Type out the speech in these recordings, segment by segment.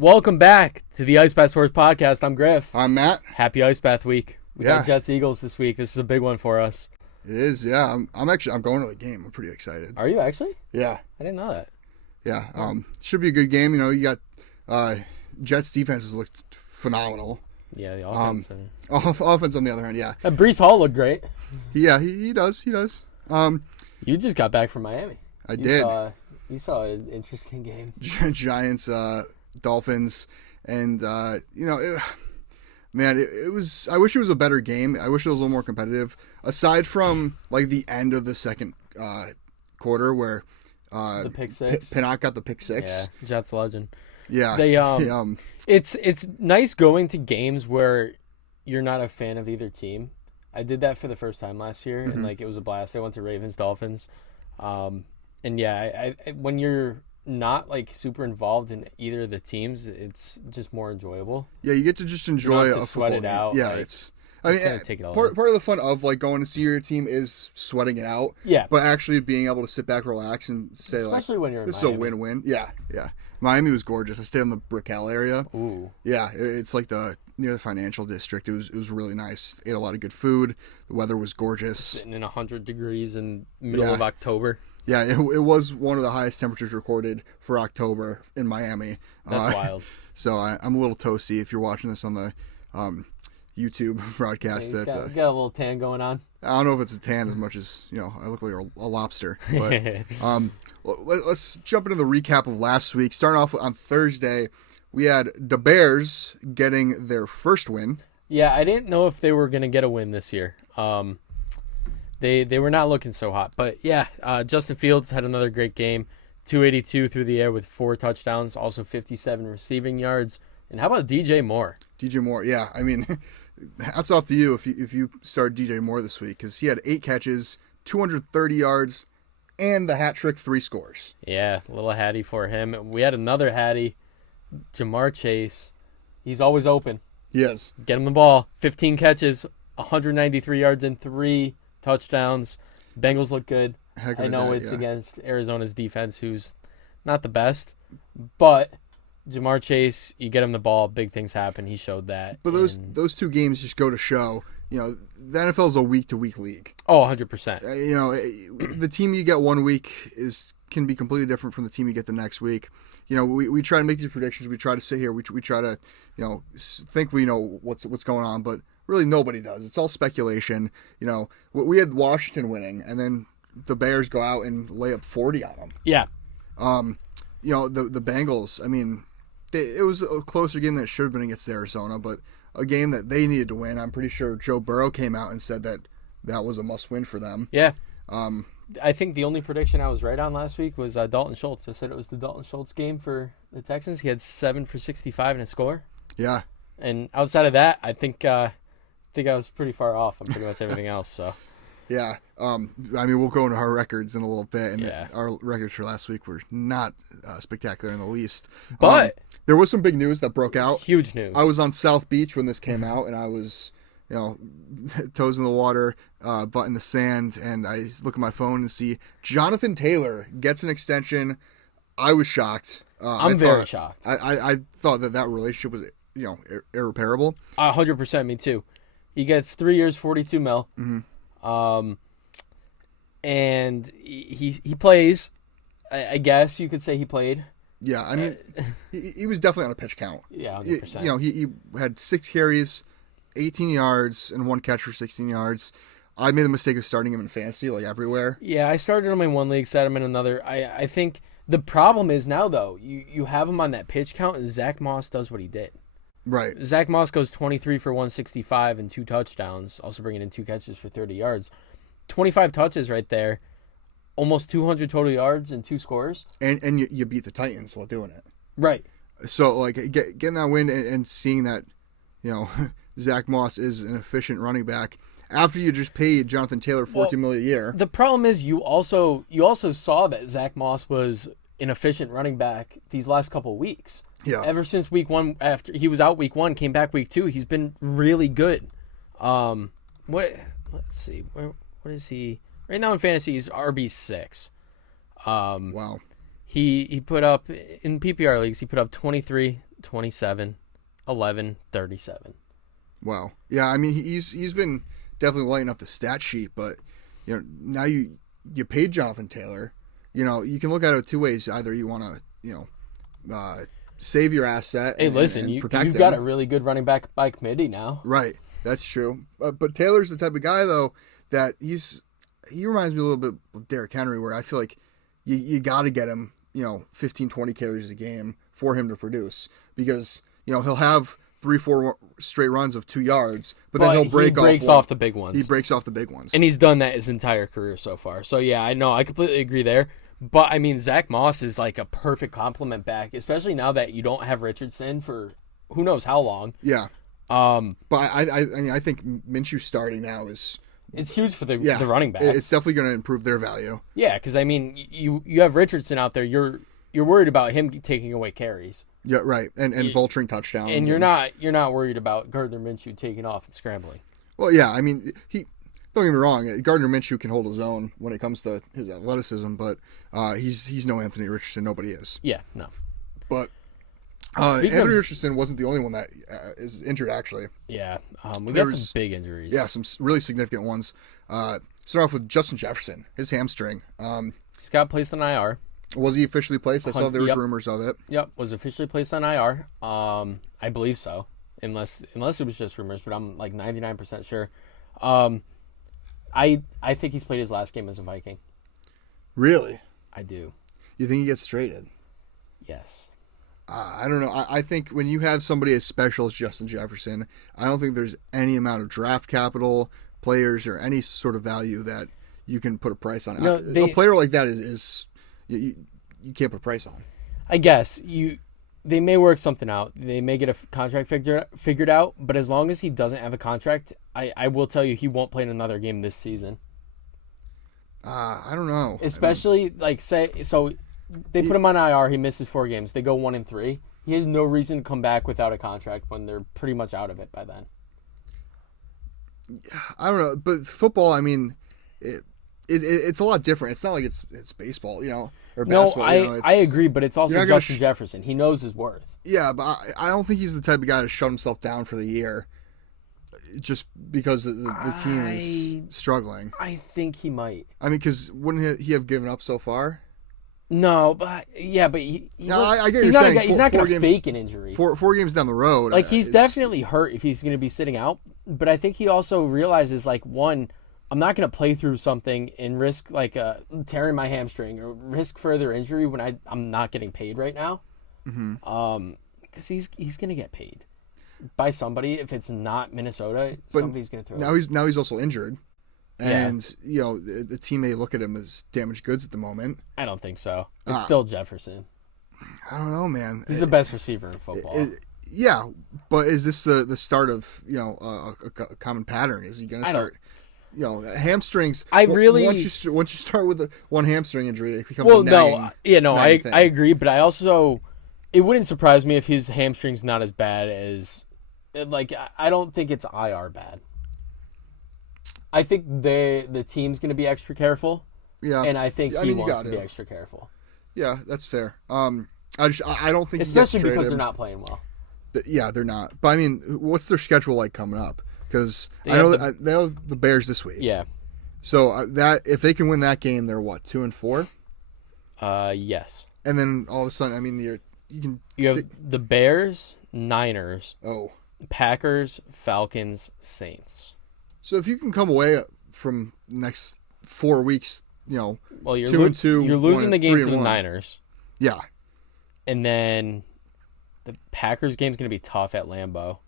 Welcome back to the Ice Bath Sports Podcast. I'm Griff. I'm Matt. Happy Ice Bath Week. We got Jets Eagles this week. This is a big one for us. It is, yeah. I'm going to the game. I'm pretty excited. Are you actually? Yeah. I didn't know that. Yeah. Should be a good game. You know, you got Jets defense has looked phenomenal. Yeah, the offense. Offense on the other hand, yeah. And Breece Hall looked great. Yeah, he does. He does. You just got back from Miami. I did. You saw an interesting game. Giants, Dolphins, and it was. I wish it was a better game. I wish it was a little more competitive. Aside from like the end of the second quarter where the pick six, Pinnock got the pick six. Yeah, Jets legend. Yeah, it's nice going to games where you're not a fan of either team. I did that for the first time last year, and it was a blast. I went to Ravens Dolphins, and yeah, I when you're not like super involved in either of the teams, it's just more enjoyable. Yeah, you get to just enjoy a sweat it out. Yeah, like, take it all part of the fun of like going to see your team is sweating it out. Yeah, but actually being able to sit back, relax, and say especially when you're in this Miami. is a win-win. Yeah. Miami was gorgeous. I stayed in the Brickell area. Ooh. Yeah, it's like near the financial district. It was really nice. Ate a lot of good food. The weather was gorgeous. Sitting in 100 degrees in middle of October. Yeah, it was one of the highest temperatures recorded for October in Miami. That's wild. So I'm a little toasty if you're watching this on the YouTube broadcast. Yeah, got a little tan going on. I don't know if it's a tan as much as I look like a lobster. But let's jump into the recap of last week. Starting off on Thursday, we had the Bears getting their first win. Yeah, I didn't know if they were going to get a win this year. They were not looking so hot. But yeah, Justin Fields had another great game. 282 through the air with 4 touchdowns, also 57 receiving yards. And how about DJ Moore? DJ Moore, yeah. I mean, hats off to you if you start DJ Moore this week because he had 8 catches, 230 yards, and the hat trick 3 scores. Yeah, a little hattie for him. We had another hattie, Jamar Chase. He's always open. Yes. Get him the ball. 15 catches, 193 yards, and 3 touchdowns. Bengals look good. I know it's against Arizona's defense, who's not the best, but Jamar Chase, you get him the ball, big things happen. He showed that. But those 2 games just go to show, the NFL is a week-to-week league. Oh, 100%. The team you get one week can be completely different from the team you get the next week. We try to make these predictions. We try to sit here. We try to, think we know what's going on, but really nobody does. It's all speculation. We had Washington winning, and then the Bears go out and lay up 40 on them. Yeah. The Bengals, I mean, it was a closer game than it should have been against Arizona, but a game that they needed to win. I'm pretty sure Joe Burrow came out and said that was a must-win for them. Yeah. I think the only prediction I was right on last week was Dalton Schultz. I said it was the Dalton Schultz game for the Texans. He had 7 for 65 in a score. Yeah. And outside of that, I think I was pretty far off on pretty much everything else. So. Yeah. I mean, we'll go into our records in a little bit, and our records for last week were not spectacular in the least. But there was some big news that broke out. Huge news. I was on South Beach when this came out, and I was, toes in the water, butt in the sand, and I look at my phone and see Jonathan Taylor gets an extension. I was shocked. I'm very shocked. I thought that relationship was, irreparable. 100%, me too. He gets 3 years, $42 million. Mm-hmm. And he plays. I guess you could say he played. Yeah, I mean, he was definitely on a pitch count. Yeah, 100%. He had 6 carries, 18 yards, and 1 catch for 16 yards. I made the mistake of starting him in fantasy, like everywhere. Yeah, I started him in one league, set him in another. I think the problem is now, though, you have him on that pitch count, and Zach Moss does what he did. Right. Zach Moss goes 23 for 165 and 2 touchdowns, also bringing in 2 catches for 30 yards. 25 touches right there, almost 200 total yards and 2 scores. And you beat the Titans while doing it. Right. So, like, getting that win and seeing that, Zach Moss is an efficient running back after you just paid Jonathan Taylor $14 million a year. The problem is you also saw that Zach Moss was an efficient running back these last couple of weeks. Yeah. Ever since week 1, after he was out week 1, came back week 2, he's been really good. Let's see. What is he? Right now in fantasy, he's RB6. Wow. He put up, in PPR leagues, he put up 23 27, 11, 37. Wow. Yeah, I mean he's been definitely lighting up the stat sheet, but now you paid Jonathan Taylor. You can look at it two ways. Either you want to save your asset. Hey, listen, and protect you've him. got a really good running back by committee now. Right, that's true. But Taylor's the type of guy though that he reminds me a little bit of Derrick Henry, where I feel like you got to get him 15, 20 carries a game for him to produce, because he'll have 3-4 straight runs of 2 yards, but then he breaks off the big ones. He breaks off the big ones, and he's done that his entire career so far. So yeah, I know, I completely agree there. But I mean, Zach Moss is like a perfect complement back, especially now that you don't have Richardson for who knows how long. Yeah. But I think Minshew starting now it's huge for the running back. It's definitely going to improve their value. Yeah, because I mean, you have Richardson out there. You're worried about him taking away carries. Yeah, right, and vulturing touchdowns. And you're not worried about Gardner Minshew taking off and scrambling. Well, yeah, I mean, don't get me wrong, Gardner Minshew can hold his own when it comes to his athleticism, but he's no Anthony Richardson. Nobody is. Yeah, no. But Anthony Richardson wasn't the only one that is injured, actually. Yeah, we got some big injuries. Yeah, some really significant ones. Start off with Justin Jefferson, his hamstring. He's got placed on IR. Was he officially placed? I saw there was rumors of it. Yep, was officially placed on IR. I believe so, unless it was just rumors, but I'm like 99% sure. I think he's played his last game as a Viking. Really? I do. You think he gets traded? Yes. I don't know. I think when you have somebody as special as Justin Jefferson, I don't think there's any amount of draft capital, players, or any sort of value that you can put a price on. A player like that is you can't put a price on. I guess they may work something out. They may get a contract figured out, but as long as he doesn't have a contract, I will tell you he won't play in another game this season. I don't know. Especially they put him on IR, he misses 4 games. They go 1-3. He has no reason to come back without a contract when they're pretty much out of it by then. I don't know, but football, I mean, it's a lot different. It's not like it's baseball, or basketball. I agree, but it's also Justin Jefferson. He knows his worth. Yeah, but I don't think he's the type of guy to shut himself down for the year just because the team is struggling. I think he might. I mean, because wouldn't he have given up so far? No, but I get he's not he's not going to fake an injury. 4 games down the road. He's definitely hurt if he's going to be sitting out. But I think he also realizes, one, I'm not going to play through something and risk tearing my hamstring or risk further injury when I'm not getting paid right now. Mm-hmm. Because he's going to get paid by somebody. If it's not Minnesota, somebody's going to throw. Now he's also injured. And, the team may look at him as damaged goods at the moment. I don't think so. It's still Jefferson. I don't know, man. He's the best receiver in football. Yeah, but is this the start of, a common pattern? Is he going to start, hamstrings? Once you start with one hamstring injury, it becomes I agree, but it wouldn't surprise me if his hamstring's not as bad as, I don't think it's IR bad. I think the team's going to be extra careful. Yeah, and I think he wants to be extra careful. Yeah, that's fair. I don't think especially because they're not playing well. Yeah, they're not. But I mean, what's their schedule like coming up? Because they have the Bears this week. Yeah. So that if they can win that game, they're what, 2-4? Yes. And then all of a sudden, I mean, you have the Bears, Niners, Packers, Falcons, Saints. So if you can come away from the next 4 weeks, you're 2-2. You're losing the game to the Niners. Yeah. And then the Packers game's going to be tough at Lambeau.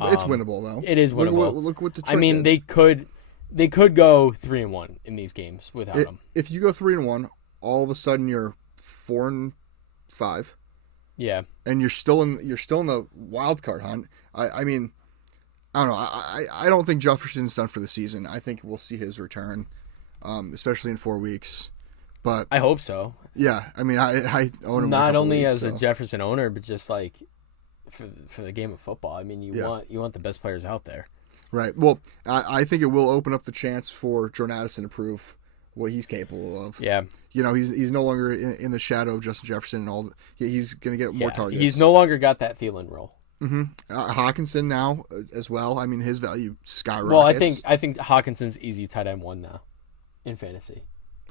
It's winnable though. It is winnable. Look what Detroit did. They could go 3-1 in these games without him. If you go 3-1, all of a sudden you're 4-5. Yeah. And you're still in the wild card hunt. I mean, I don't know. I don't think Jefferson's done for the season. I think we'll see his return, especially in 4 weeks. But I hope so. Yeah, I mean, I own him. Not only as a Jefferson owner, but just for the game of football. I mean, you want the best players out there. Right. Well, I think it will open up the chance for Jordan Addison to prove what he's capable of. Yeah. He's no longer in the shadow of Justin Jefferson and all. He's going to get more targets. He's no longer got that Thielen role. Mm-hmm. Hawkinson now as well. I mean, his value skyrockets. Well, I think Hawkinson's easy tight end 1 now in fantasy.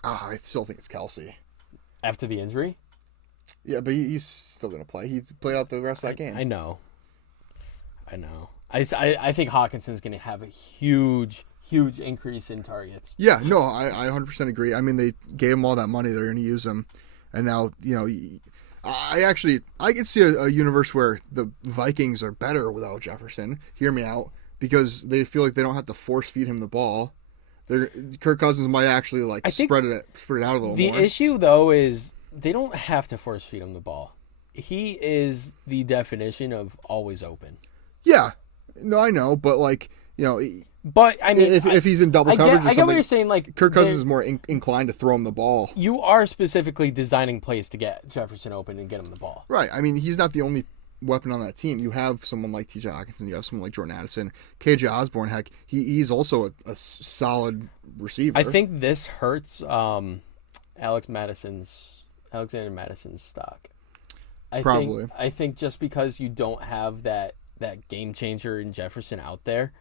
I still think it's Kelsey. After the injury? Yeah, but he's still going to play. He played out the rest of that game. I know. I think Hawkinson's going to have a huge increase in targets. Yeah, no, I 100% agree. I mean, they gave him all that money. They're going to use him. And now, I could see a universe where the Vikings are better without Jefferson. Hear me out. Because they feel like they don't have to force feed him the ball. Kirk Cousins might actually spread it out a little more. The issue, though, is they don't have to force feed him the ball. He is the definition of always open. Yeah. No, I know. But, But I mean, if he's in double coverage, I get what you're saying. Like Kirk Cousins is more inclined to throw him the ball. You are specifically designing plays to get Jefferson open and get him the ball. Right. I mean, he's not the only weapon on that team. You have someone like T.J. Hawkinson. You have someone like Jordan Addison, K.J. Osborne. Heck, he's also a solid receiver. I think this hurts Alexander Madison's stock. Probably. I think just because you don't have that game changer in Jefferson out there.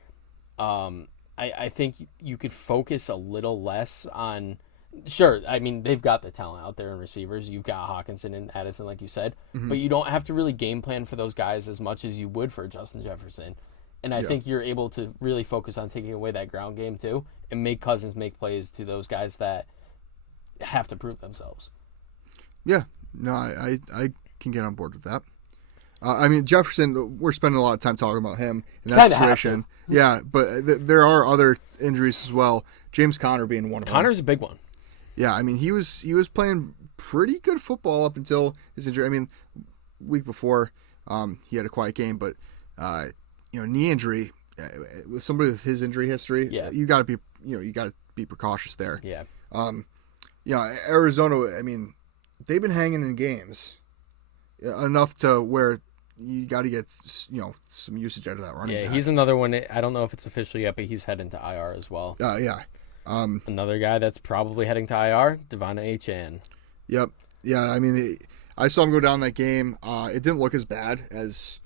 I think you could focus a little less on. Sure, I mean they've got the talent out there in receivers. You've got Hawkinson and Addison, like you said, but you don't have to really game plan for those guys as much as you would for Justin Jefferson. And I think you're able to really focus on taking away that ground game too, and make Cousins make plays to those guys that have to prove themselves. Yeah, no, I can get on board with that. I mean, Jefferson, we're spending a lot of time talking about him in that situation. Yeah, but there are other injuries as well. James Conner being one of them. Conner's a big one. Yeah, I mean, he was playing pretty good football up until his injury. I mean, week before, he had a quiet game, but knee injury with somebody with his injury history, you got to be precautious there. Yeah. Arizona, I mean, they've been hanging in games enough to where you got to get some usage out of that running back. Yeah, he's another one. I don't know if it's official yet, but he's heading to IR as well. Yeah. Another guy that's probably heading to IR, De'Von Achane. Yep. Yeah, I mean, I saw him go down that game. It didn't look as bad as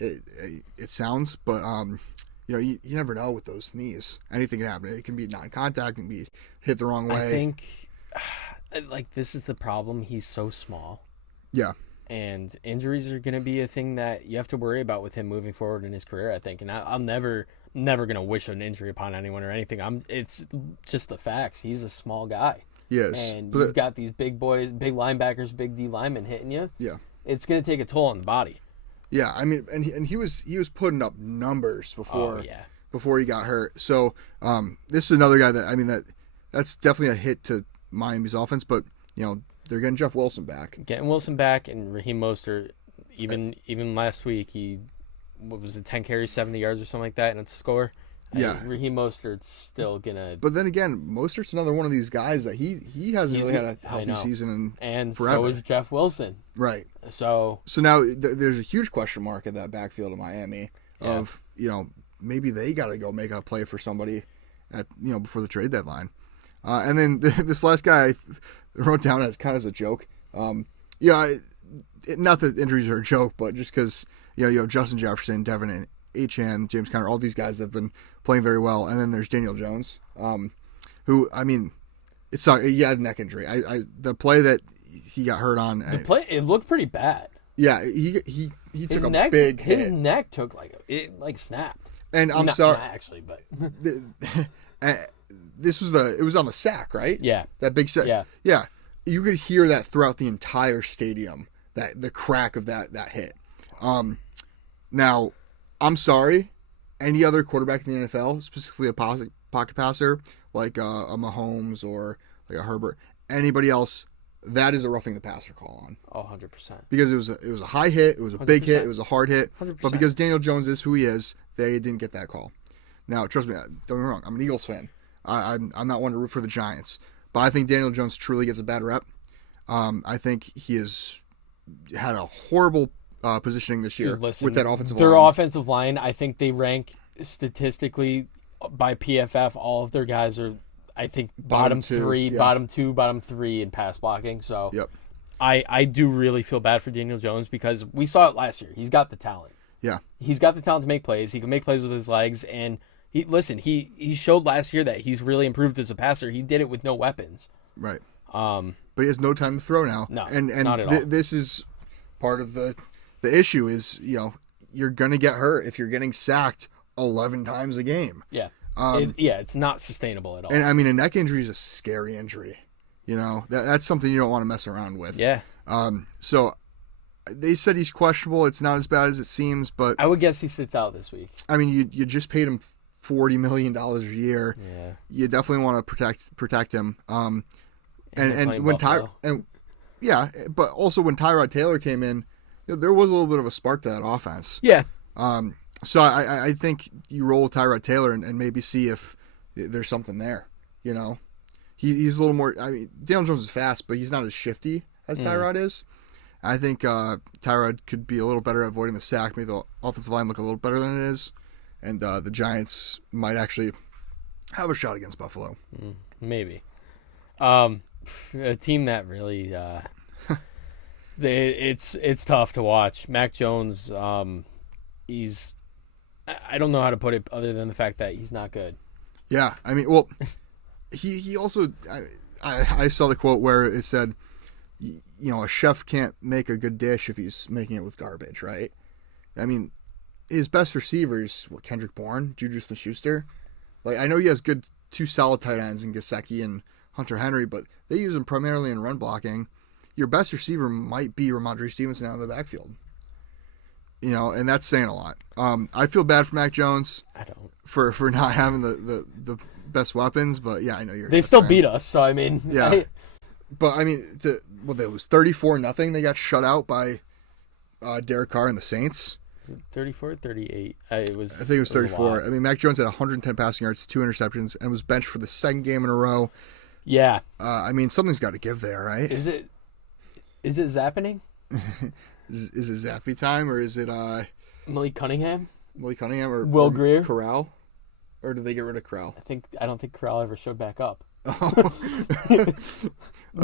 it sounds, but you never know with those knees. Anything can happen. It can be non-contact, it can be hit the wrong way. I think this is the problem. He's so small. Yeah. And injuries are going to be a thing that you have to worry about with him moving forward in his career, I think. And I'm never going to wish an injury upon anyone or anything. It's just the facts. He's a small guy. Yes. And you've got these big boys, big linebackers, big D linemen hitting you. Yeah. It's going to take a toll on the body. Yeah, I mean, and he was putting up numbers before he got hurt. So this is another guy that's definitely a hit to Miami's offense, but they're getting Jeff Wilson back. Getting Wilson back, and Raheem Mostert, even last week, he, 10 carries, 70 yards or something like that, and it's a score. Yeah. Raheem Mostert's still going to... But then again, Mostert's another one of these guys that he hasn't really had a healthy season in forever. So is Jeff Wilson. Right. So now there's a huge question mark at that backfield of Miami of, maybe they got to go make a play for somebody at before the trade deadline. And then this last guy I wrote down as kind of as a joke. Not that injuries are a joke, but just because you have Justin Jefferson, De'Von Achane, James Conner, all these guys that have been playing very well, and then there's Daniel Jones, who it's not he had a neck injury. The play that he got hurt on, it looked pretty bad. Yeah, he took a big hit. His neck took it snapped. And I'm not actually, but it was on the sack, right? Yeah. That big sack. Yeah. Yeah. You could hear that throughout the entire stadium, the crack of that hit. Now, I'm sorry, any other quarterback in the NFL, specifically a pocket passer, like a Mahomes or like a Herbert, anybody else, that is a roughing the passer call on. 100%. Because it was a high hit, it was a 100%. Big hit, it was a hard hit. 100%. But because Daniel Jones is who he is, they didn't get that call. Now, trust me, don't get me wrong, I'm an Eagles fan. I'm not one to root for the Giants, but I think Daniel Jones truly gets a bad rep. I think he has had a horrible positioning this year with that offensive line. Their offensive line, I think they rank statistically by PFF. All of their guys are, I think Bottom two, yeah. bottom two, bottom three in pass blocking. So Yep. I do really feel bad for Daniel Jones because we saw it last year. He's got the talent. Yeah. He's got the talent to make plays. He can make plays with his legs. And he showed last year that he's really improved as a passer. He did it with no weapons. Right. But he has no time to throw now. No, and not at all. This is part of the issue is, you're going to get hurt if you're getting sacked 11 times a game. Yeah. It's not sustainable at all. And I mean, a neck injury is a scary injury. That's something you don't want to mess around with. Yeah. So they said he's questionable. It's not as bad as it seems, but I would guess he sits out this week. I mean, you just paid him $40 million a year. Yeah. You definitely want to protect him. And when but also when Tyrod Taylor came in, there was a little bit of a spark to that offense. Yeah. So I think you roll with Tyrod Taylor and maybe see if there's something there. He's a little more. I mean, Daniel Jones is fast, but he's not as shifty as Tyrod is. I think Tyrod could be a little better at avoiding the sack, make the offensive line look a little better than it is, and the Giants might actually have a shot against Buffalo. Maybe. A team that really it's tough to watch. Mac Jones, he's I don't know how to put it other than the fact that he's not good. Yeah, I mean, well, he also I saw the quote where it said, a chef can't make a good dish if he's making it with garbage, right? I mean, his best receivers, Kendrick Bourne, Juju Smith-Schuster. Like, I know he has two solid tight ends in Gesicki and Hunter Henry, but they use him primarily in run blocking. Your best receiver might be Ramondre Stevenson out of the backfield. And that's saying a lot. I feel bad for Mac Jones. I don't. For not having the best weapons, but yeah, I know you're. They still beat us, so I mean. Yeah. But I mean, they lose 34-0. They got shut out by Derek Carr and the Saints. Was it 34 or 38? I think it was 34. I mean, Mac Jones had 110 passing yards, 2 interceptions, and was benched for the second game in a row. Yeah. I mean, something's got to give there, right? Is it Zappening? Is it Zappy time, or is it Malik Cunningham? Or Will Grier? Corral? Or did they get rid of Corral? I don't think Corral ever showed back up. No,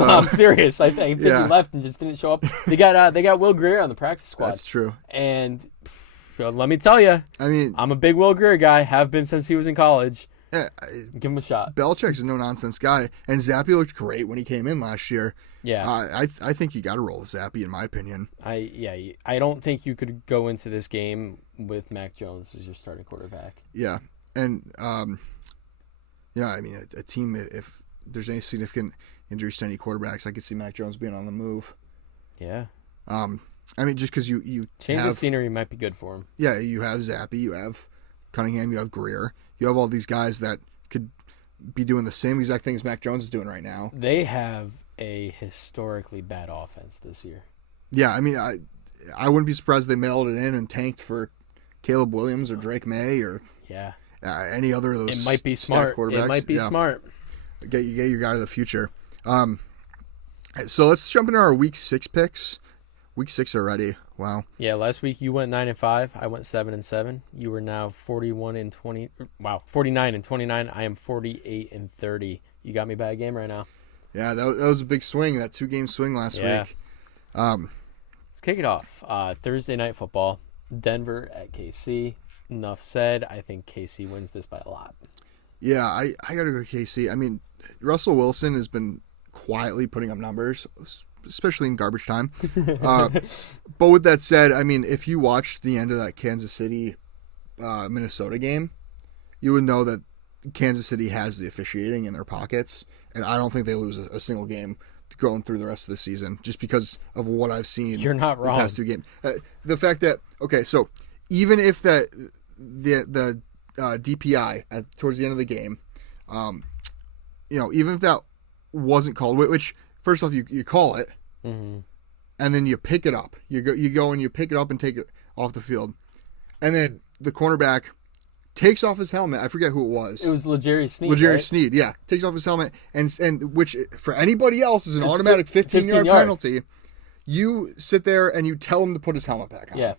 I'm serious. I think he left and just didn't show up. They got Will Grier on the practice squad. That's true. And let me tell you, I mean, I'm a big Will Grier guy. Have been since he was in college. Give him a shot. Belichick's a no-nonsense guy, and Zappy looked great when he came in last year. Yeah. I think you got to roll with Zappy, in my opinion. I don't think you could go into this game with Mac Jones as your starting quarterback. Yeah. And, I mean, a team, if there's any significant injuries to any quarterbacks, I could see Mac Jones being on the move. Yeah. I mean, just because you change the scenery might be good for him. Yeah, you have Zappy, you have Cunningham, you have Grier. You have all these guys that could be doing the same exact thing as Mac Jones is doing right now. They have a historically bad offense this year. Yeah, I mean, I wouldn't be surprised they mailed it in and tanked for Caleb Williams or Drake May or any other of those. It might be smart. Quarterbacks. It might be smart. Get your guy of the future. So let's jump into our Week 6 picks. Week 6 already. Wow. Yeah, last week you went 9-5. I went 7-7. You were now 41-20. Wow, 49-29. I am 48-30. You got me by a game right now. Yeah, that was a big swing. That 2-game swing last week. Let's kick it off. Thursday night football. Denver at KC. Enough said. I think KC wins this by a lot. Yeah, I got to go KC. I mean, Russell Wilson has been quietly putting up numbers, especially in garbage time. But with that said, I mean, if you watched the end of that Kansas City Minnesota game, you would know that Kansas City has the officiating in their pockets, and I don't think they lose a single game going through the rest of the season just because of what I've seen. You're not wrong. The past 2 games. The fact that, okay, so even if the DPI towards the end of the game, even if that wasn't called, which first off you call it, mm-hmm. and then you pick it up. You go and you pick it up and take it off the field, and then the cornerback takes off his helmet. I forget who it was. It was L'Jarius Sneed. Sneed, yeah, takes off his helmet, and which for anybody else is an automatic 15-yard penalty. You sit there and you tell him to put his helmet back on. Yeah.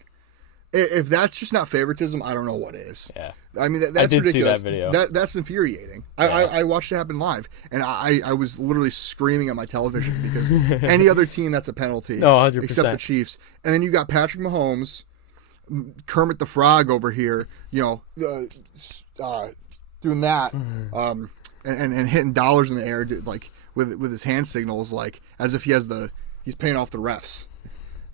If that's just not favoritism, I don't know what is. Yeah. I mean, that's I did ridiculous. see that video. That's infuriating. I watched it happen live, and I was literally screaming at my television because any other team, that's a penalty. No, 100%. Except the Chiefs. And then you got Patrick Mahomes, Kermit the Frog over here, doing that, and hitting dollars in the air, like with his hand signals, like as if he's paying off the refs.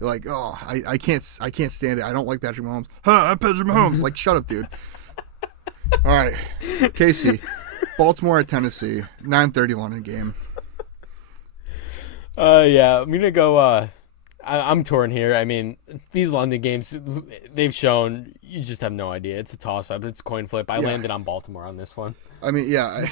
Like, oh, I can't stand it. I don't like Patrick Mahomes. I'm Patrick Mahomes. Like, shut up, dude. All right, Casey, Baltimore at Tennessee, 9:30 London game. Yeah, I'm gonna go. I'm torn here. I mean, these London games, they've shown you just have no idea. It's a toss-up. It's a coin flip. I landed on Baltimore on this one. I mean, yeah,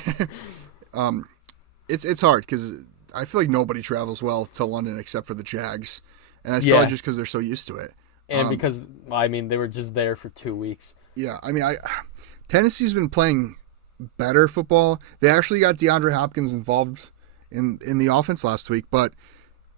it's hard because I feel like nobody travels well to London except for the Jags. And that's probably just because they're so used to it. And because, I mean, they were just there for 2 weeks. Yeah, I mean, Tennessee's been playing better football. They actually got DeAndre Hopkins involved in the offense last week, but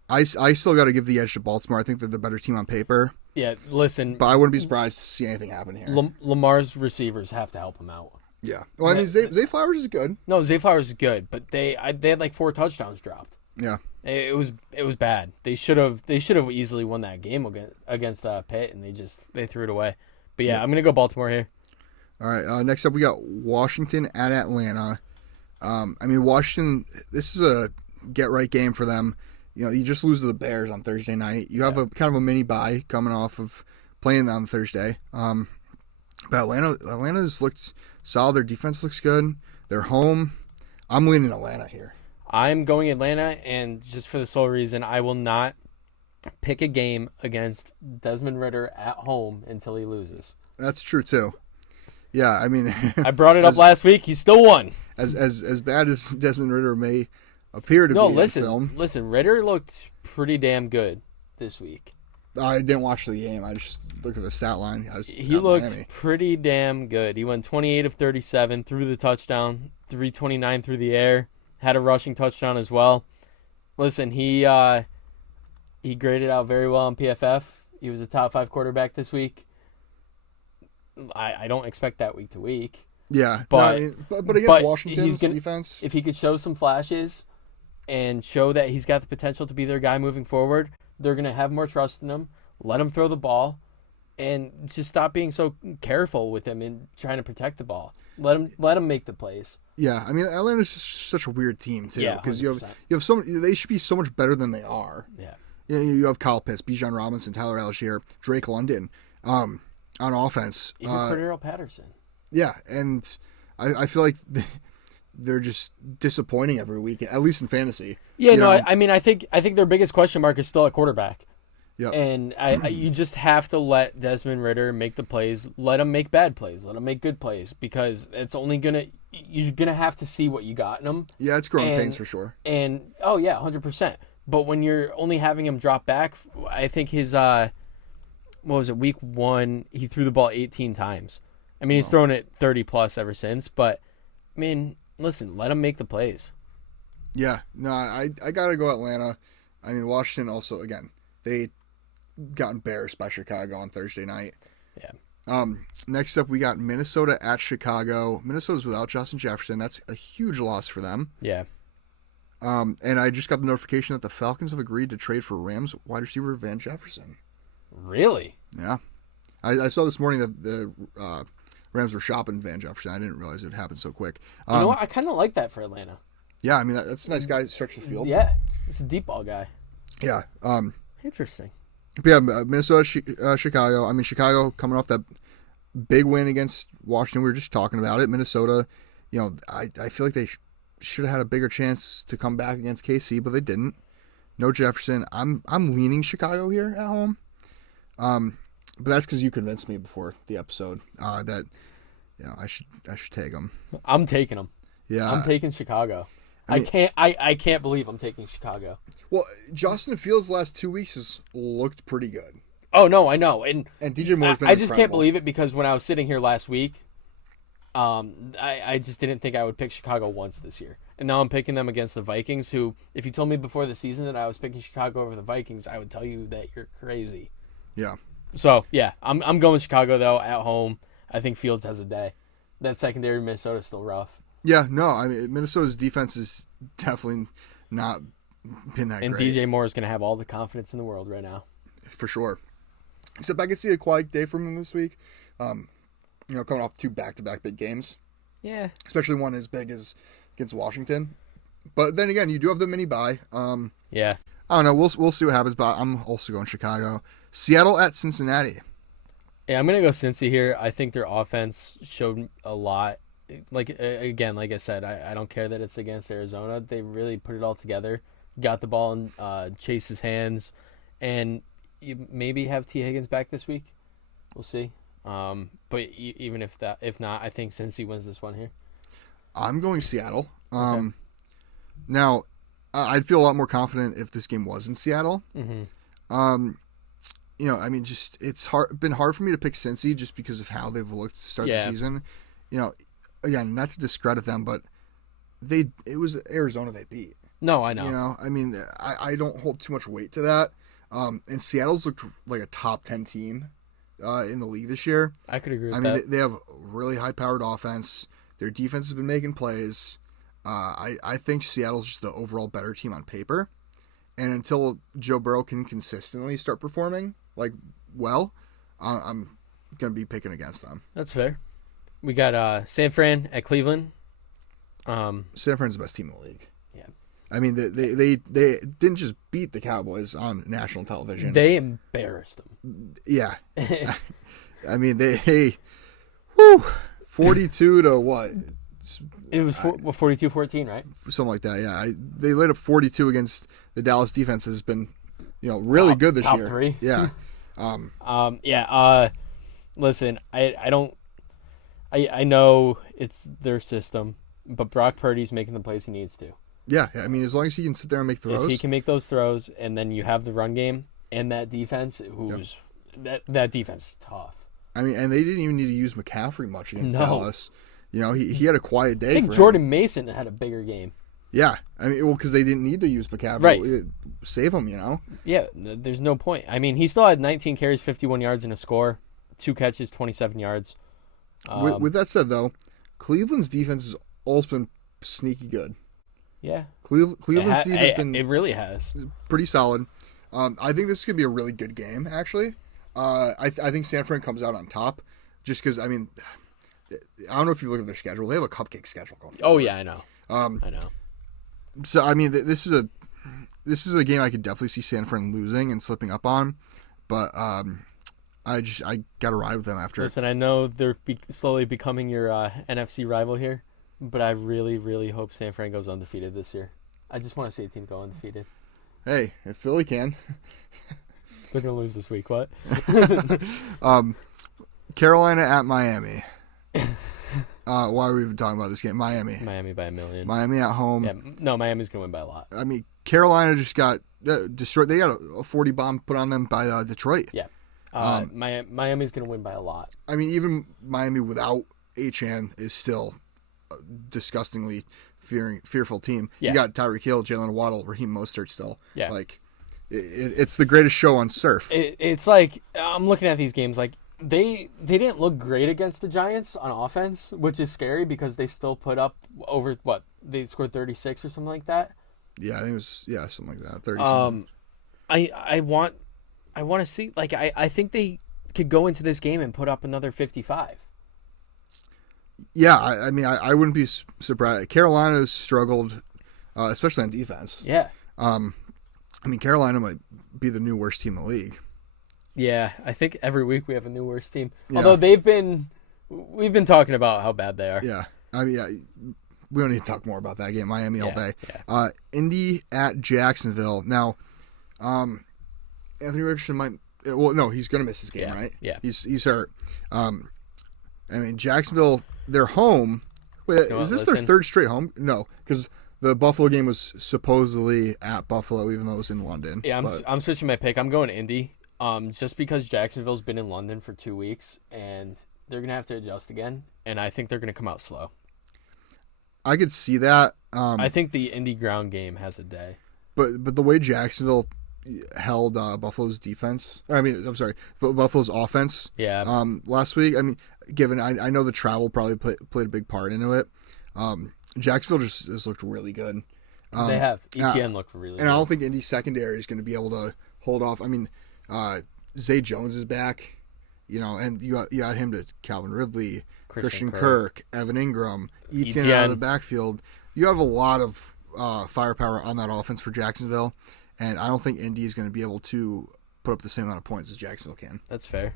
I still got to give the edge to Baltimore. I think they're the better team on paper. Yeah, listen. But I wouldn't be surprised to see anything happen here. Lamar's receivers have to help him out. Yeah. Well, I mean, Zay Flowers is good. No, Zay Flowers is good, but they had like 4 touchdowns dropped. Yeah. It was bad. They should have easily won that game against Pitt, and they threw it away. But yeah, I'm gonna go Baltimore here. All right. Next up, we got Washington at Atlanta. I mean, Washington. This is a get right game for them. You just lose to the Bears on Thursday night. You have a kind of a mini bye coming off of playing on Thursday. But Atlanta's looked solid. Their defense looks good. They're home. I'm leaning Atlanta here. I'm going Atlanta, and just for the sole reason, I will not pick a game against Desmond Ridder at home until he loses. That's true too. Yeah, I mean, I brought it up last week. He still won. As bad as Desmond Ridder may appear to be in film. Listen, Ridder looked pretty damn good this week. I didn't watch the game. I just looked at the stat line. He looked pretty damn good. He went 28 of 37, threw the touchdown, 329 through the air. Had a rushing touchdown as well. Listen, he graded out very well on PFF. He was a top 5 quarterback this week. I don't expect that week to week. Yeah, but against Washington's defense, if he could show some flashes and show that he's got the potential to be their guy moving forward, they're gonna have more trust in him. Let him throw the ball, and just stop being so careful with him and trying to protect the ball. Let him make the plays. Yeah, I mean, Atlanta's just such a weird team too, because you have they should be so much better than they are. Yeah, you have Kyle Pitts, Bijan Robinson, Tyler Algier, Drake London, on offense. Even Cordero Patterson. Yeah, and I feel like they're just disappointing every week, at least in fantasy. Yeah, I mean, I think their biggest question mark is still at quarterback. Yeah, and you just have to let Desmond Ridder make the plays. Let him make bad plays. Let him make good plays, because it's only you're gonna have to see what you got in him. Yeah, it's growing pains for sure. And 100%. But when you're only having him drop back, I think his what was it, week 1, he threw the ball 18 times. I mean, he's thrown it 30 plus ever since. But I mean, listen, let him make the plays. Yeah, no, I gotta go Atlanta. I mean, Washington also, again, they got embarrassed by Chicago on Thursday night. Yeah. Next up, we got Minnesota at Chicago. Minnesota's without Justin Jefferson. That's a huge loss for them. Yeah. And I just got the notification that the Falcons have agreed to trade for Rams wide receiver Van Jefferson. Really? Yeah. I saw this morning that the Rams were shopping Van Jefferson. I didn't realize it would happen so quick. You know what? I kind of like that for Atlanta. Yeah, I mean, that's a nice guy to stretch the field. Yeah. It's a deep ball guy. Yeah. Interesting. But yeah, Minnesota, Chicago. I mean, Chicago coming off that big win against Washington. We were just talking about it. Minnesota, I feel like they should have had a bigger chance to come back against KC, but they didn't. No Jefferson. I'm leaning Chicago here at home. But that's because you convinced me before the episode that I should take them. I'm taking them. Yeah, I'm taking Chicago. I can't believe I'm taking Chicago. Well, Justin Fields the last 2 weeks has looked pretty good. Oh no, I know, and DJ Moore's been I just can't believe it, because when I was sitting here last week, I just didn't think I would pick Chicago once this year, and now I'm picking them against the Vikings. Who, if you told me before the season that I was picking Chicago over the Vikings, I would tell you that you're crazy. Yeah. So yeah, I'm going Chicago though at home. I think Fields has a day. That secondary in Minnesota is still rough. Yeah, no, I mean Minnesota's defense is definitely not been that And great. DJ Moore is going to have all the confidence in the world right now. For sure. Except I could see a quiet day from him this week. Coming off 2 back-to-back big games. Yeah. Especially one as big as against Washington. But then again, you do have the mini bye. Yeah. I don't know. We'll see what happens. But I'm also going Chicago. Seattle at Cincinnati. Yeah, I'm going to go Cincy here. I think their offense showed a lot. Like I said, I don't care that it's against Arizona. They really put it all together. Got the ball in Chase's hands. And you maybe have T. Higgins back this week. We'll see. But even if not, I think Cincy wins this one here. I'm going Seattle. Okay. Now, I'd feel a lot more confident if this game was in Seattle. Mm-hmm. It's been hard for me to pick Cincy just because of how they've looked to start the season. Again, not to discredit them, but it was Arizona they beat. No, I know. I don't hold too much weight to that. And Seattle's looked like a top 10 team in the league this year. I could agree with that. They have really high-powered offense. Their defense has been making plays. I think Seattle's just the overall better team on paper. And until Joe Burrow can consistently start performing, I'm going to be picking against them. That's fair. We got San Fran at Cleveland. San Fran's the best team in the league. Yeah. I mean, they didn't just beat the Cowboys on national television. They embarrassed them. Yeah. I mean, 42 to what? It was 42-14, right? Something like that, yeah. They laid up 42 against the Dallas defense has been, really good this top year. 3. Yeah. Listen, I know it's their system, but Brock Purdy's making the plays he needs to. Yeah, I mean, as long as he can sit there and make throws. If he can make those throws, and then you have the run game and that defense, that defense is tough. I mean, and they didn't even need to use McCaffrey much against Dallas. He had a quiet day. I think Jordan Mason had a bigger game. Yeah, I mean, because they didn't need to use McCaffrey. Right. Save him, Yeah, there's no point. I mean, he still had 19 carries, 51 yards, and a score. 2 catches, 27 yards. With that said, though, Cleveland's defense has also been sneaky good. Yeah. Cleveland's defense has been... It really has. Pretty solid. I think this could be a really good game, actually. I think San Fran comes out on top just because, I mean... I don't know if you look at their schedule. They have a cupcake schedule going forward. Oh, yeah, I know. I know. So, I mean, this is a game I could definitely see San Fran losing and slipping up on. But I got to ride with them after. Listen, I know they're slowly becoming your NFC rival here, but I really, really hope San Fran goes undefeated this year. I just want to see a team go undefeated. Hey, if Philly can. They're going to lose this week, what? Carolina at Miami. Why are we even talking about this game? Miami. Miami by 1 million. Miami at home. Yeah, no, Miami's going to win by a lot. I mean, Carolina just got destroyed. They got a 40 bomb put on them by Detroit. Yeah. Miami's going to win by a lot. I mean, even Miami without Achane is still a disgustingly fearful team. Yeah. You got Tyreek Hill, Jalen Waddle, Raheem Mostert still. Yeah. Like, it's the greatest show on surf. It's like, I'm looking at these games, like, They didn't look great against the Giants on offense, which is scary because they still put up over they scored 36 or something like that. Yeah, I think it was something like that. 30. I want to see, like, I think they could go into this game and put up another 55. Yeah, I mean I wouldn't be surprised. Carolina's struggled, especially on defense. Yeah. I mean Carolina might be the new worst team in the league. Yeah, I think every week we have a new worst team. Yeah. Although we've been talking about how bad they are. Yeah, I mean, we don't need to talk more about that game. Miami all day. Yeah. Indy at Jacksonville. Now, Anthony Richardson might. Well, no, he's going to miss his game, right? Yeah. He's hurt. I mean, Jacksonville, they're home. Wait, is this their third straight home? No, because the Buffalo game was supposedly at Buffalo, even though it was in London. Yeah, I'm switching my pick. I'm going Indy. Just because Jacksonville's been in London for 2 weeks and they're going to have to adjust again, and I think they're going to come out slow. I could see that. I think the Indy ground game has a day. But the way Jacksonville held Buffalo's defense. I'm sorry, Buffalo's offense. Yeah. Last week. I mean, given I know the travel probably played a big part into it. Jacksonville just looked really good. They have. ETN looked really good. And I don't think Indy's secondary is going to be able to hold off. I mean, Zay Jones is back, and you got him to Calvin Ridley, Christian Kirk, Evan Ingram, Etienne out of the backfield. You have a lot of firepower on that offense for Jacksonville, and I don't think Indy is going to be able to put up the same amount of points as Jacksonville can. That's fair.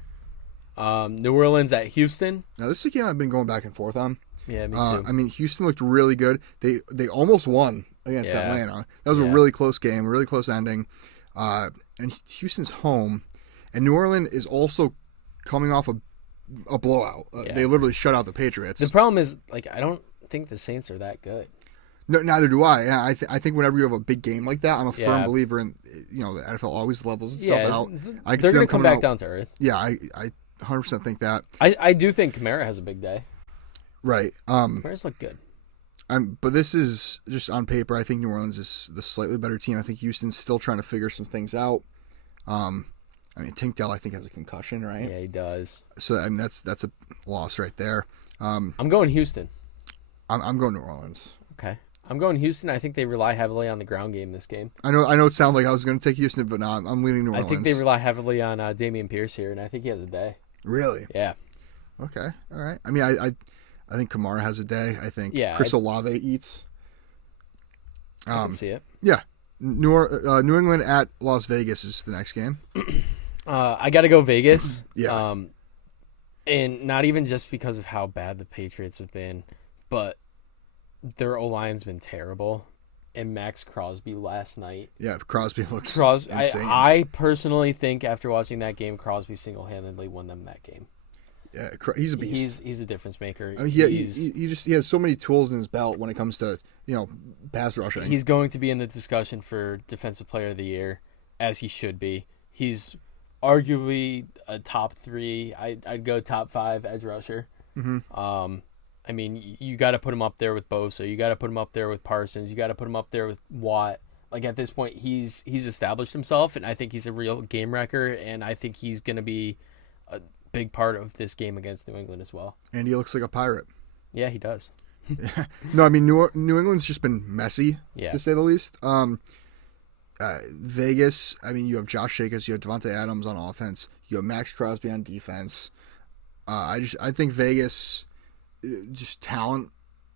New Orleans at Houston. Now, this is a game I've been going back and forth on. Yeah, me too. I mean, Houston looked really good. They almost won against Atlanta. That was a really close game, a really close ending. And Houston's home, and New Orleans is also coming off a blowout. They literally shut out the Patriots. The problem is, I don't think the Saints are that good. No, neither do I. Yeah, I think whenever you have a big game like that, I'm a firm believer in the NFL always levels itself out. They're going to come back down to earth. Yeah, I 100% think that. I do think Kamara has a big day. Right. Kamara's look good. But this is just on paper. I think New Orleans is the slightly better team. I think Houston's still trying to figure some things out. Tank Dell, I think, has a concussion, right? Yeah, he does. So that's a loss right there. I'm going Houston. I'm going New Orleans. Okay. I'm going Houston. I think they rely heavily on the ground game this game. I know it sounded like I was going to take Houston, but no, I'm leaning New Orleans. I think they rely heavily on Dameon Pierce here, and I think he has a day. Really? Yeah. Okay. All right. I mean, I think Kamara has a day. I think Chris Olave eats. I can see it. Yeah. New England at Las Vegas is the next game. I got to go Vegas. Yeah. And not even just because of how bad the Patriots have been, but their O-line's been terrible. And Max Crosby last night. Yeah, Crosby looks insane. I personally think after watching that game, Crosby single-handedly won them that game. Yeah, he's a beast. He's a difference maker. I mean, he has so many tools in his belt when it comes to pass rushing. He's going to be in the discussion for Defensive Player of the Year, as he should be. He's arguably a top 3. I'd go top 5 edge rusher. Mm-hmm. I mean, you got to put him up there with Bosa. You got to put him up there with Parsons. You got to put him up there with Watt. At this point, he's established himself, and I think he's a real game wrecker, and I think he's going to be a big part of this game against New England as well. And he looks like a pirate. Yeah, he does. No, I mean, New England's just been messy, to say the least. Vegas, I mean, you have Josh Jacobs, you have Devontae Adams on offense, you have Max Crosby on defense. I think Vegas, just talent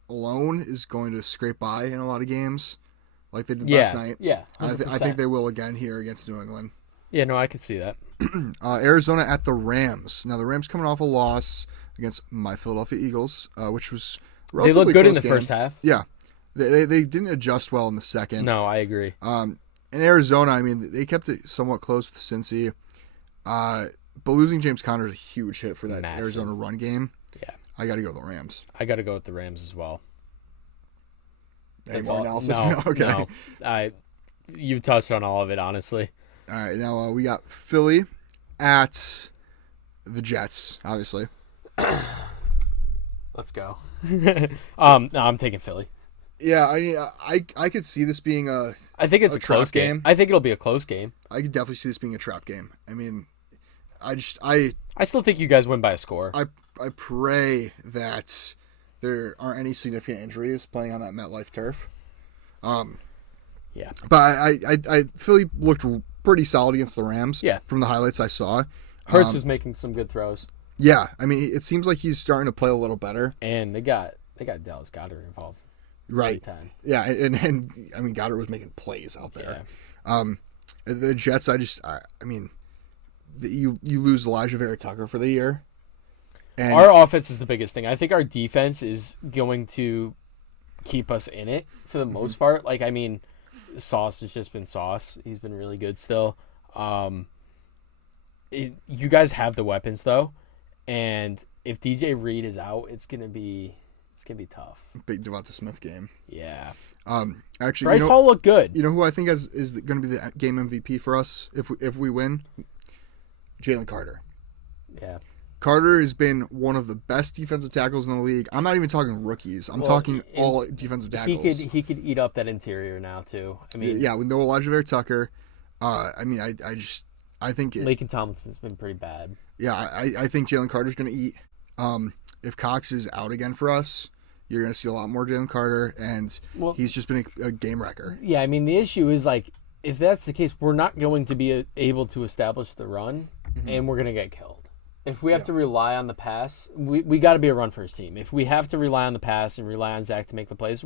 alone, is going to scrape by in a lot of games, like they did last night. Yeah, I think they will again here against New England. Yeah, no, I could see that. Arizona at the Rams. Now the Rams coming off a loss against my Philadelphia Eagles, which was relatively they looked good in the game. First half. Yeah, they didn't adjust well in the second. No, I agree. In Arizona, I mean, they kept it somewhat close with Cincy, but losing James Conner is a huge hit for that Arizona run game. Yeah, I got to go with the Rams. I got to go with the Rams as well. Any more analysis? No, okay. No. You've touched on all of it, honestly. All right, now we got Philly at the Jets, obviously. Let's go. No, I'm taking Philly. Yeah, I could see this being I think it's a close game. I think it'll be a close game. I could definitely see this being a trap game. I mean, I still think you guys win by a score. I pray that there aren't any significant injuries playing on that MetLife turf. Yeah. But I Philly looked pretty solid against the Rams. Yeah. From the highlights I saw. Hurts was making some good throws. Yeah. I mean, it seems like he's starting to play a little better. And they got Dallas Goedert involved. Right. Yeah, and I mean, Goddard was making plays out there. Yeah. The Jets, I mean, you lose Elijah Vera Tucker for the year. And our offense is the biggest thing. I think our defense is going to keep us in it for the most part. I mean, Sauce has just been Sauce. He's been really good still. You guys have the weapons though, and if DJ Reed is out, it's gonna be tough. Big Devonta Smith game. Yeah. Actually, Bryce Hall looked good. You know who I think is going to be the game MVP for us if we win? Jalen Carter. Yeah. Carter has been one of the best defensive tackles in the league. I'm not even talking rookies. I'm talking all defensive tackles. He could eat up that interior now too. I mean, yeah, with no Elijah Vera Tucker, I mean, I think Laken Tomlinson's been pretty bad. Yeah, I think Jalen Carter's going to eat. If Cox is out again for us, you're going to see a lot more Jalen Carter, and he's just been a game wrecker. Yeah, I mean, the issue is, like, if that's the case, we're not going to be able to establish the run, and we're going to get killed. If we have to rely on the pass, we got to be a run-first team. If we have to rely on the pass and rely on Zach to make the plays,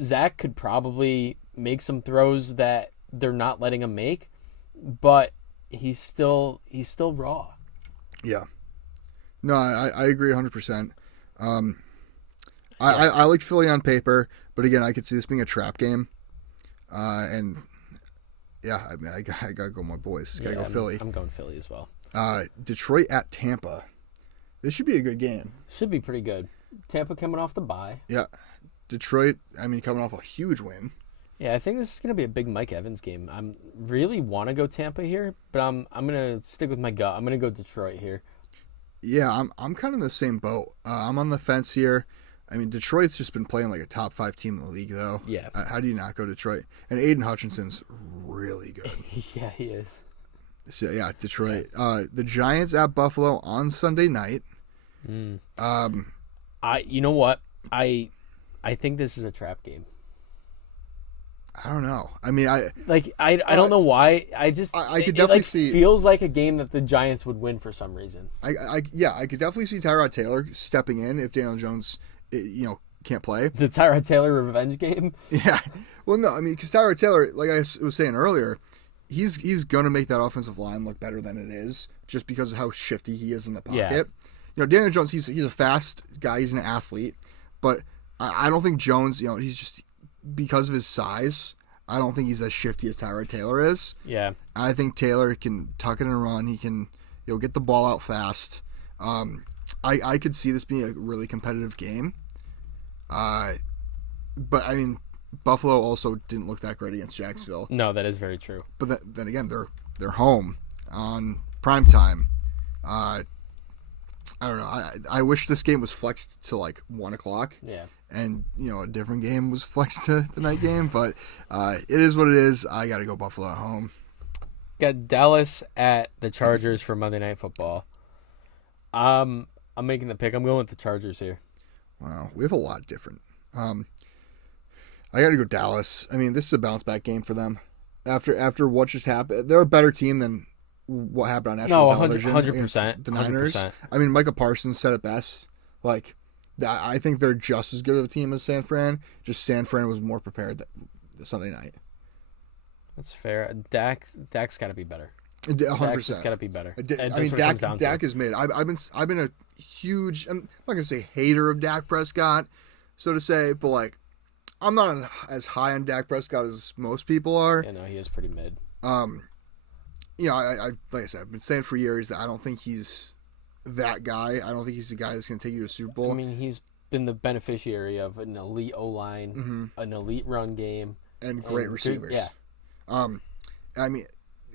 Zach could probably make some throws that they're not letting him make, but he's still raw. Yeah. No, I agree 100%. I like Philly on paper, but again, I could see this being a trap game. And yeah, I mean, I gotta go my boys. Gotta go Philly. I'm going Philly as well. Detroit at Tampa. This should be a good game. Should be pretty good. Tampa coming off the bye. Yeah. Detroit, I mean, coming off a huge win. Yeah, I think this is going to be a big Mike Evans game. I really want to go Tampa here, but I'm going to stick with my gut. I'm going to go Detroit here. Yeah, I'm kind of in the same boat. I'm on the fence here. I mean, Detroit's just been playing like a top 5 team in the league, though. Yeah. How do you not go Detroit? And Aiden Hutchinson's really good. Yeah, he is. So, yeah, Detroit. The Giants at Buffalo on Sunday night. You know what? I think this is a trap game. I don't know. I mean, I don't know why. I could definitely see. Feels like a game that the Giants would win for some reason. I could definitely see Tyrod Taylor stepping in if Daniel Jones, can't play. The Tyrod Taylor revenge game. Yeah. Well, no, I mean, because Tyrod Taylor, like I was saying earlier, he's gonna make that offensive line look better than it is just because of how shifty he is in the pocket. Yeah. Daniel Jones, he's a fast guy. He's an athlete, but I don't think Jones, he's just, because of his size, I don't think he's as shifty as Tyrod Taylor is. Yeah. I think Taylor can tuck it and run. He can, get the ball out fast. I could see this being a really competitive game. But I mean, Buffalo also didn't look that great against Jacksonville. No, that is very true. But then again, they're home on prime time. I don't know. I wish this game was flexed to like 1:00. Yeah. And a different game was flexed to the night game, but it is what it is. I got to go Buffalo at home. Got Dallas at the Chargers for Monday Night Football. I'm making the pick. I'm going with the Chargers here. Wow, we have a lot different. I got to go Dallas. I mean, this is a bounce back game for them. After what just happened, they're a better team than what happened on national television 100%. The Niners. 100%. I mean, Micah Parsons said it best. Like, I think they're just as good of a team as San Fran. Just San Fran was more prepared the Sunday night. That's fair. Dak's got to be better. 100%. Dak's just got to be better. I mean, Dak is mid. I've been a huge, I'm not gonna say hater of Dak Prescott, so to say, but like, I'm not as high on Dak Prescott as most people are. Yeah, no, he is pretty mid. I like I said, I've been saying for years that I don't think he's that guy. I don't think he's the guy that's going to take you to a Super Bowl. I mean, he's been the beneficiary of an elite O-line, an elite run game. And great receivers. Yeah. I mean,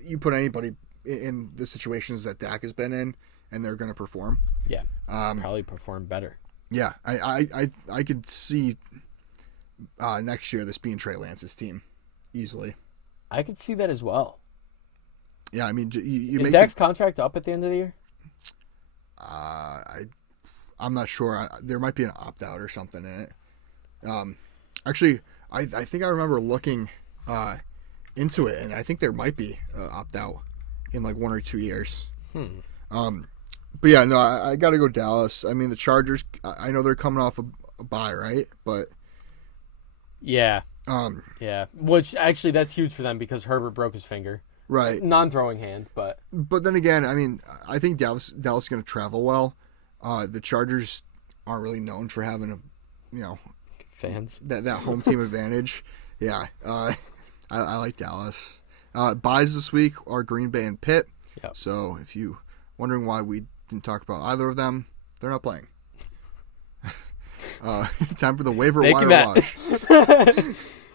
you put anybody in the situations that Dak has been in, and they're going to perform. Yeah. Probably perform better. Yeah. I could see next year this being Trey Lance's team easily. I could see that as well. Yeah, I mean, is Dak's contract up at the end of the year? I'm not sure. There might be an opt-out or something in it. Actually, I think I remember looking into it, and I think there might be opt-out in like 1 or 2 years. But yeah, no, I got to go Dallas. I mean, the Chargers, I know they're coming off a bye, right? But yeah. Yeah. Which, actually, that's huge for them because Herbert broke his finger. Right. Non-throwing hand, but... But then again, I mean, I think Dallas is going to travel well. The Chargers aren't really known for having fans. That home team advantage. Yeah. I like Dallas. Buys this week are Green Bay and Pitt. Yep. So if you wondering why we didn't talk about either of them, they're not playing. Time for the waiver wire watch.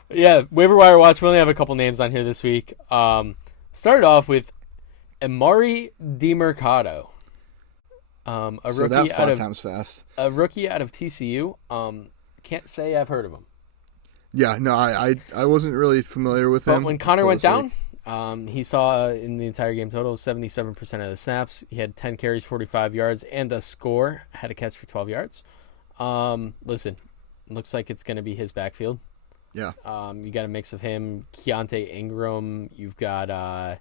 Yeah, waiver wire watch. We only have a couple names on here this week. Started off with Amari DiMercado. A rookie out of TCU. Can't say I've heard of him. Yeah, no, I wasn't really familiar with him. But when Connor until went this week. down, he saw in the entire game total 77% of the snaps. He had 10 carries, 45 yards, and a score. Had a catch for 12 yards. Listen, looks like it's going to be his backfield. Yeah. You got a mix of him, Keontae Ingram. You've got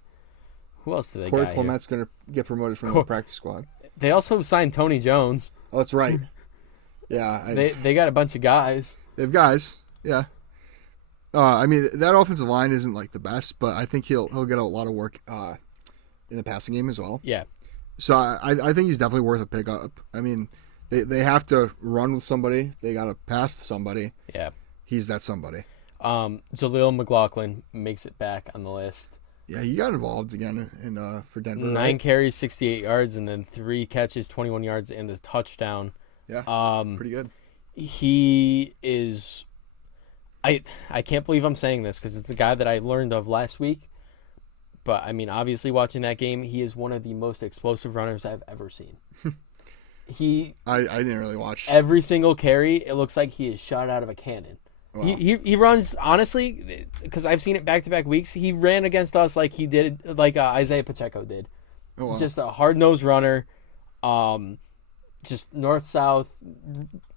who else did they Corey got here? Clement's going to get promoted from the practice squad. They also signed Tony Jones. Oh, that's right. Yeah. They got a bunch of guys. They have guys. Yeah. I mean, that offensive line isn't like the best, but I think he'll get a lot of work in the passing game as well. Yeah. So I think he's definitely worth a pickup. I mean, they have to run with somebody. They got to pass to somebody. Yeah. He's that somebody. Jaleel McLaughlin makes it back on the list. Yeah, he got involved again in for Denver. 9 carries, 68 yards, and then 3 catches, 21 yards, and a touchdown. Yeah, pretty good. He is... I can't believe I'm saying this because it's a guy that I learned of last week. But, I mean, obviously watching that game, he is one of the most explosive runners I've ever seen. I didn't really watch. Every single carry, it looks like he is shot out of a cannon. Wow. He runs, honestly, because I've seen it back-to-back weeks, he ran against us like he did, like Isaiah Pacheco did. Oh, wow. Just a hard-nosed runner, just north-south.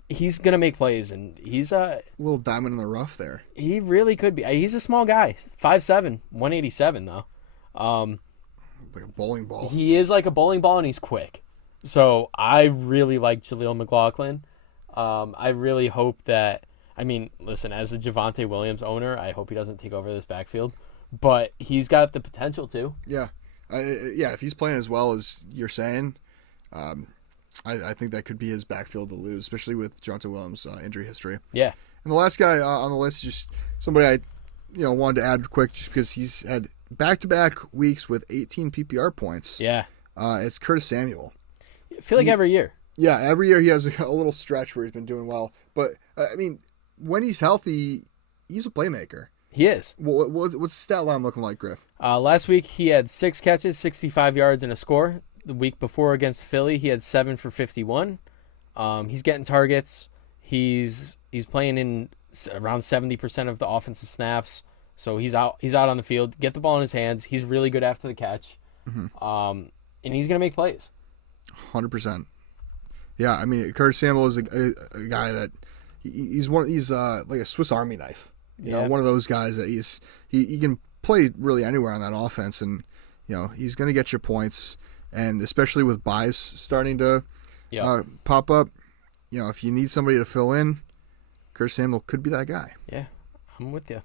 He's going to make plays, and he's a little diamond in the rough there. He really could be. He's a small guy, 5'7", 187, though. Like a bowling ball. He is like a bowling ball, and he's quick. So I really like Jaleel McLaughlin. I really hope that... I mean, listen, as a Javonte Williams owner, I hope he doesn't take over this backfield. But he's got the potential to. Yeah. If he's playing as well as you're saying, I think that could be his backfield to lose, especially with Javonte Williams' injury history. Yeah. And the last guy on the list is just somebody I wanted to add quick just because he's had back-to-back weeks with 18 PPR points. Yeah. It's Curtis Samuel. I feel like every year. Yeah, every year he has a little stretch where he's been doing well. But, I mean... when he's healthy, he's a playmaker. He is. What's the stat line looking like, Griff? Last week, he had 6 catches, 65 yards, and a score. The week before against Philly, he had 7 for 51. He's getting targets. He's playing in around 70% of the offensive snaps. So he's out on the field. Get the ball in his hands. He's really good after the catch. Mm-hmm. And he's going to make plays. 100%. Yeah, I mean, Curtis Samuel is a guy that... He's like a Swiss Army knife, you know, one of those guys that he can play really anywhere on that offense, and he's going to get your points, and especially with buys starting to pop up, if you need somebody to fill in, Curtis Samuel could be that guy. Yeah, I'm with you.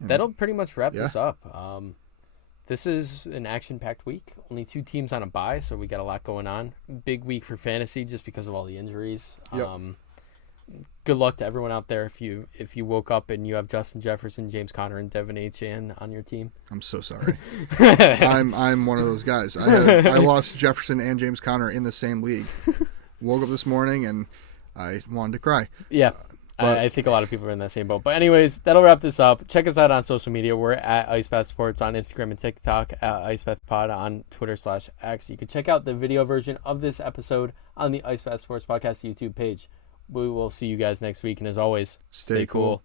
That'll pretty much wrap this up. This is an action-packed week. Only 2 teams on a bye, so we got a lot going on. Big week for fantasy just because of all the injuries. Yep. Good luck to everyone out there if you woke up and you have Justin Jefferson, James Conner, and De'Von Achane on your team. I'm so sorry. I'm one of those guys. I lost Jefferson and James Conner in the same league. Woke up this morning and I wanted to cry. Yeah. I think a lot of people are in that same boat. But anyways, that'll wrap this up. Check us out on social media. We're at IcePath Sports on Instagram and TikTok, at IcePath Pod on Twitter/X. You can check out the video version of this episode on the IcePath Sports Podcast YouTube page. We will see you guys next week, and as always, stay cool.